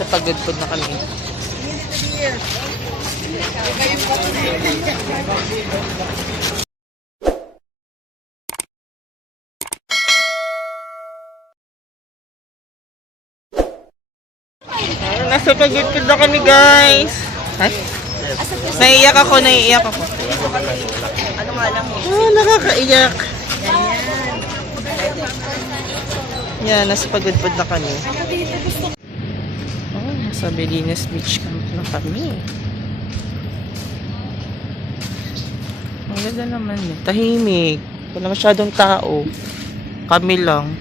Nasa pagod na kami. Nasa pagod na kami guys. Ay? Naiiyak ako, naiiyak ako. Ano nga lang. Ah, nakakaiyak. Yan, nasa pagod food na kami. Nasa Belinas Beach Camp na kami. Ang ganda naman eh. Tahimik. Wala masyadong tao. Kami lang.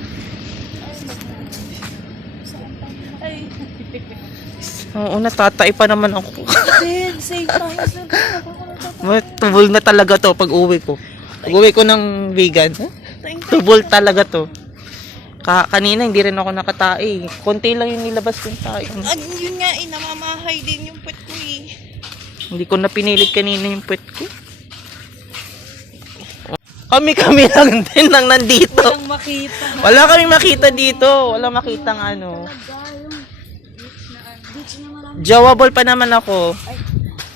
Oo, natatay pa naman ako. Then, say tayo sa Tubol na talaga to pag uwi ko. Pag uwi ko ng vegan. Tubol talaga to. Ka kanina hindi rin ako nakatai. Konti lang yung nilabas kong tayo. Ah, yun nga eh, namamahay din yung pet ko eh. Hindi ko na pinilit kanina yung puwet ko. Kami-kami lang din nang nandito. Walang makita. Wala kaming makita dito. Wala makitang ano. Jawable pa naman ako.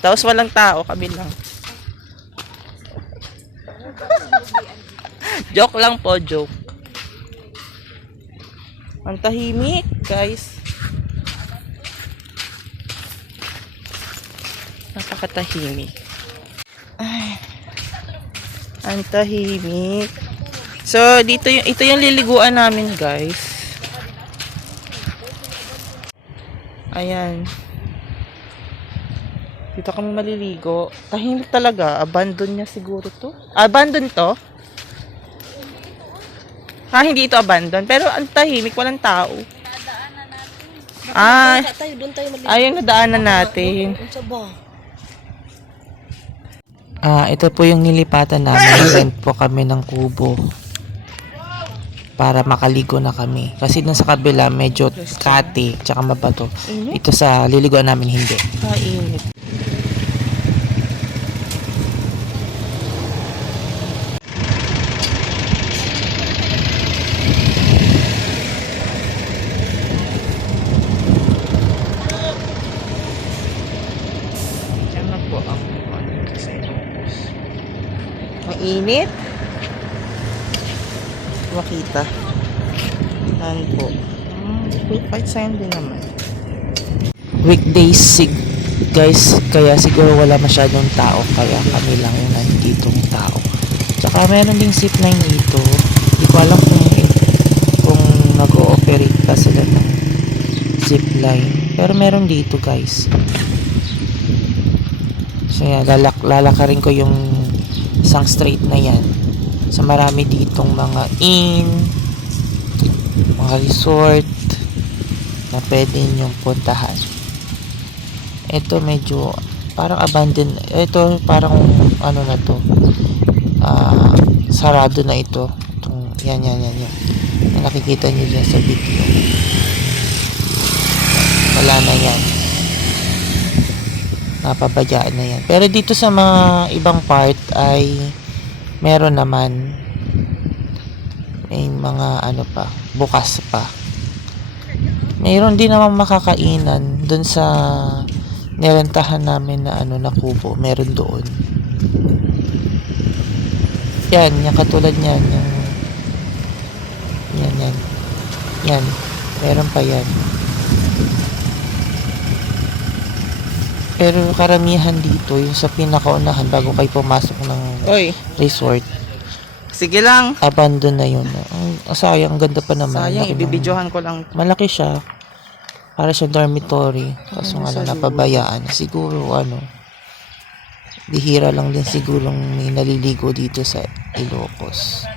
Tapos walang tao, kami lang. joke lang po, joke. Ang tahimik, guys. Napakatahimik. Ay. Ang tahimik. So, dito yung, ito yung liliguan namin, guys. Ayan. Dito kami maliligo. Tahimik talaga. Abandon niya siguro to. Abandon to? Ha, hindi ito abandon. Pero ang tahimik, walang tao. Ah, Wala tayo, doon tayo ayun nadaanan natin. Ang saba. Ah, ito po yung nilipatan namin. Rent po kami ng kubo. Para makaligo na kami. Kasi dun sa kabila, medyo kati, tsaka mabato. Ito sa liliguan namin, hindi. Kainit. Yan na po ang ano sa Ilocos. Mainit. Makita. Yan po. Hmm, fight sign din naman. Weekdays, sig guys, kaya siguro wala masyadong tao. Kaya kami lang yung nanditong tao. Tsaka meron ding zipline dito. Hindi ko alam kung, kung nag-ooperate pa sila ng zipline. Pero meron dito guys. So yan, lalak lalakarin ko yung isang straight na yan. So marami ditong mga inn, mga resort na pwede nyong puntahan. Ito medyo parang abandoned. Ito parang ano na to. ah, sarado na ito. Itong, yan, yan, yan, yan. Na nakikita nyo dyan sa video. Wala na yan. Napabayaan na yan. Pero dito sa mga ibang part ay meron naman may mga ano pa, bukas pa. Mayroon din naman makakainan dun sa nirentahan namin na ano na kubo. Meron doon. Yan, yung katulad niyan, yan, yan. Yan, meron pa yan. Pero karamihan dito, yung sa pinakaunahan bago kayo pumasok ng Oy, resort, sige lang. abandon na yun. Ang, ang sayang, ang ganda pa naman. Sayang, Laki ng- ibibidyohan ko lang. Malaki siya. Para sa dormitory. Kaso nga lang napabayaan. Siguro ano, bihira lang din siguro may naliligo dito sa Ilocos.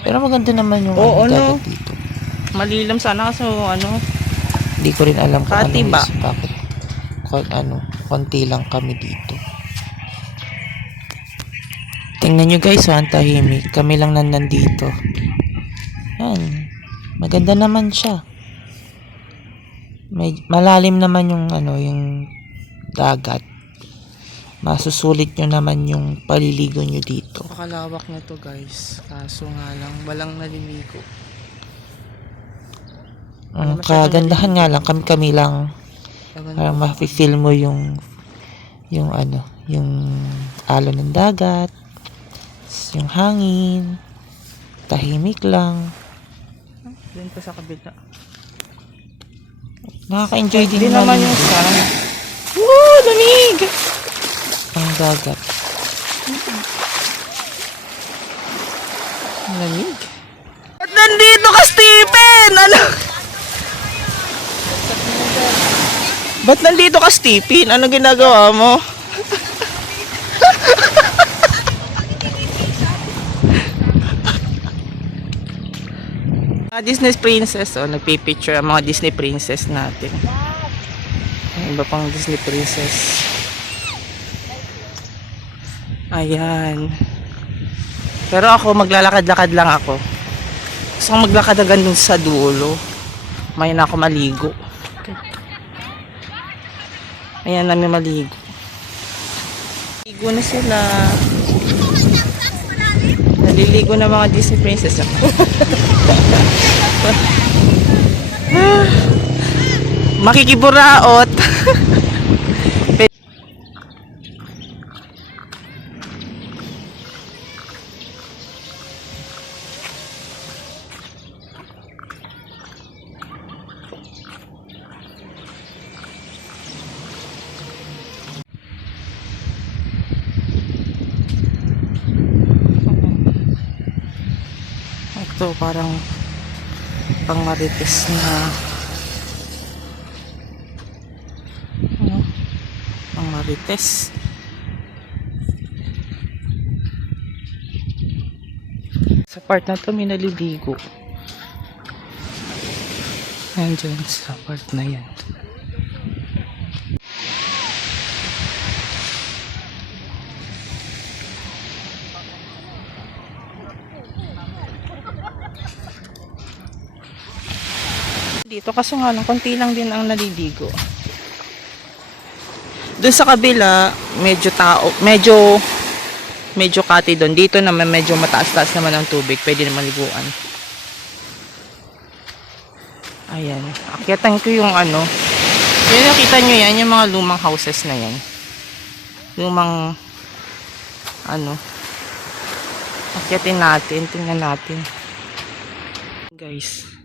Pero maganda naman yung Oo, ano, ano? dagat dito. Malilim sana kasi ano. Hindi ko rin alam kung ano Kati ba? is- bakit ano, konti lang kami dito. Tingnan nyo guys, oh, ang tahimik. Kami lang nan nandito. Yan. Maganda naman siya. May, malalim naman yung ano, yung dagat. Masusulit nyo naman yung paliligo nyo dito. Pakalawak na to guys. Kaso nga lang, walang naliligo. Ang masyadong kagandahan nga lang, kami-kami lang. Parang mafe-feel mo yung yung ano, yung alon ng dagat, yung hangin, tahimik lang. Doon pa sa kabila. Nakaka-enjoy din Hindi naman yung sun. Woo! Lamig! ang dagat. Lamig. At nandito ka, Stephen! Ano? Ba't nandito ka, Stephen? Ano ginagawa mo? Mga Disney princess, oh, nagpipicture ang mga Disney princess natin. Ang iba pang Disney princess. Ayan. Pero ako, maglalakad-lakad lang ako. Gusto ko maglakad hanggang dun sa dulo. May na ako maligo. Ayan namin maligo. Maligo na sila. Naliligo na mga Disney princess. Ah, Makikiburaot. Ito parang pang marites na ano, pang marites. Sa part na to may naliligo. Nandyan sa part na yan. Dito kaso nga lang, konti lang din ang naliligo. Doon sa kabila, medyo tao, medyo medyo kati doon. Dito naman medyo mataas-taas naman ang tubig. Pwede naman liguan. Ayan. Akyatan ko yung ano. Yan nakita nyo yan, yung mga lumang houses na yan. Lumang ano. Akyatin natin, tingnan natin. Guys.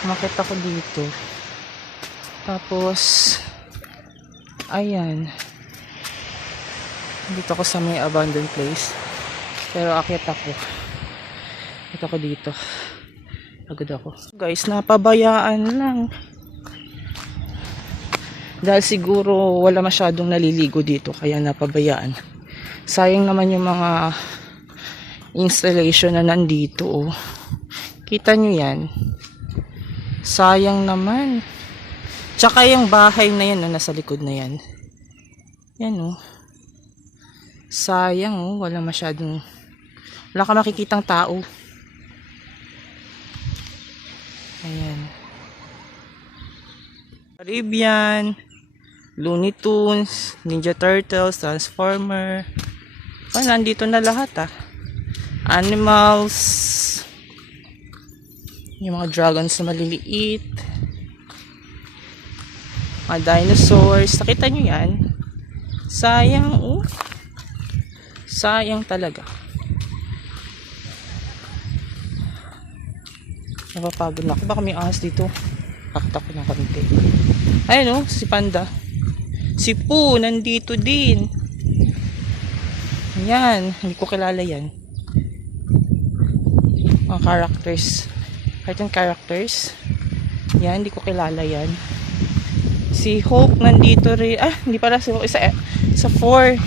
Umakit ako dito. Tapos, ayan. Dito ako sa may abandoned place. Pero akit ako. Akit ako dito. Agad ako. Guys, napabayaan lang. Dahil siguro wala masyadong naliligo dito. Kaya napabayaan. Sayang naman yung mga installation na nandito. Oh. Kita nyo yan. Sayang naman. Tsaka yung bahay na yan na nasa likod na yan. Yan oh. Sayang oh. Wala masyadong... Wala ka makikitang tao. Ayan. Caribbean. Looney Tunes. Ninja Turtles. Transformer. Ah, nandito na lahat ah. Animals. Yung mga dragons na maliliit. Mga dinosaurs. Nakita nyo yan? Sayang, oh. Sayang talaga. Napapagod na ako. Baka may ahas dito. Nakita ko ng konti. Ayun, oh. Si Panda. Si Pooh, nandito din. Yan. Hindi ko kilala yan. Mga characters cartoon characters. Yan, hindi ko kilala yan. Si Hope nandito rin. Ah, hindi pala si Hope. Isa, sa 4.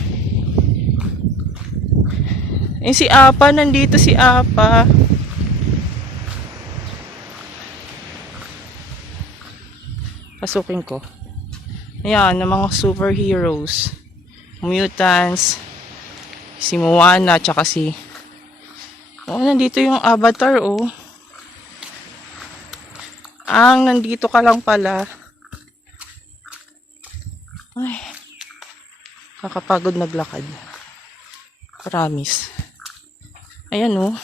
Eh, si Apa, nandito si Apa. Pasukin ko. Ayan, ng mga superheroes. Mutants. Si Moana, tsaka si... Oh, nandito yung avatar, oh. Ang nandito ka lang pala. Ay. Kakapagod naglakad. Promise. Ayan oh.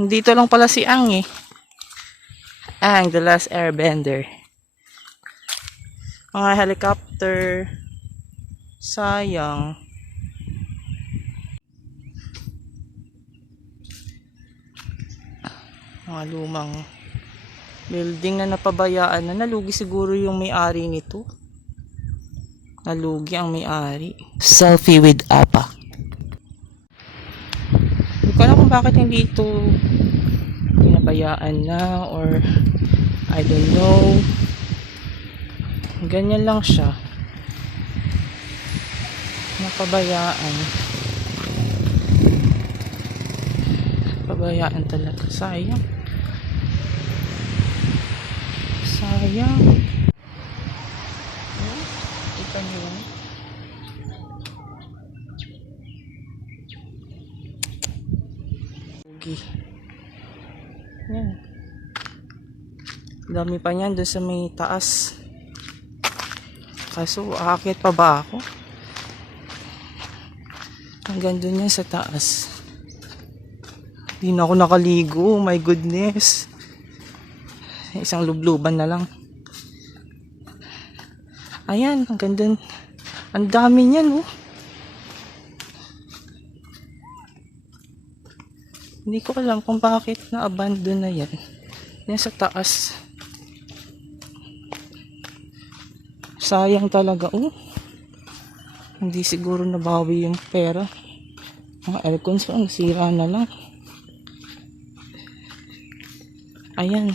Nandito lang pala si Ang eh. Ang The Last Airbender. Mga helicopter. Sayang. Mga lumang building na napabayaan na. Nalugi siguro yung may-ari nito. Nalugi ang may-ari. Selfie with Apa. Hindi ko alam kung bakit hindi ito pinabayaan na or I don't know. Ganyan lang siya. Napabayaan. Pabayaan talaga. Sayang. Sayang. Oh, Kita niyo yan? Pugi. Yan. Dami pa niyan doon sa may taas. Kaso, aakyat pa ba ako? Hanggang doon yan sa taas. Hindi na ako nakaligo. Oh my goodness. Isang lubluban na lang. Ayan, hanggang doon. Ang dami niyan, oh. Hindi ko alam kung bakit na-abandon na yan. Yan sa taas. Sayang talaga. Oh. Hindi siguro nabawi yung pera. Mga aircons ang sira na lang. Ayan.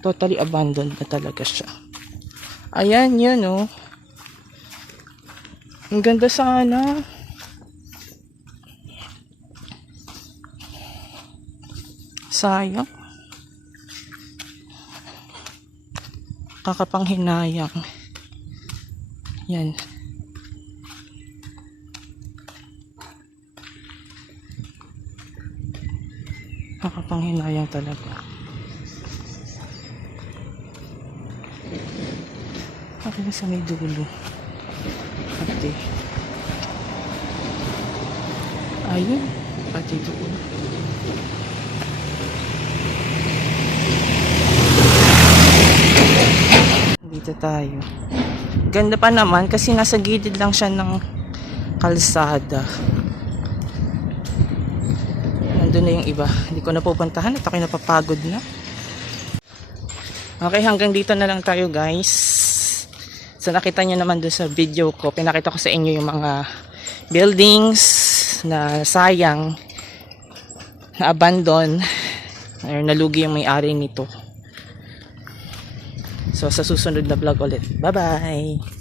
Totally abandoned na talaga siya. Ayan, yun oh. Ang ganda sana. Sayang. Kakapanghinayang. Yan. Kakapanghinayang talaga. Bakit sa may dulo? Pati. Ayun. Pati doon. Dito tayo. Ganda pa naman kasi nasa gilid lang siya ng kalsada. Nandun na yung iba. Hindi ko na pupuntahan at ako'y napapagod na. Okay, hanggang dito na lang tayo guys. So nakita nyo naman dun sa video ko, pinakita ko sa inyo yung mga buildings na sayang, na abandon, or nalugi yung may-ari nito. So, sa susunod na vlog ulit. Bye-bye!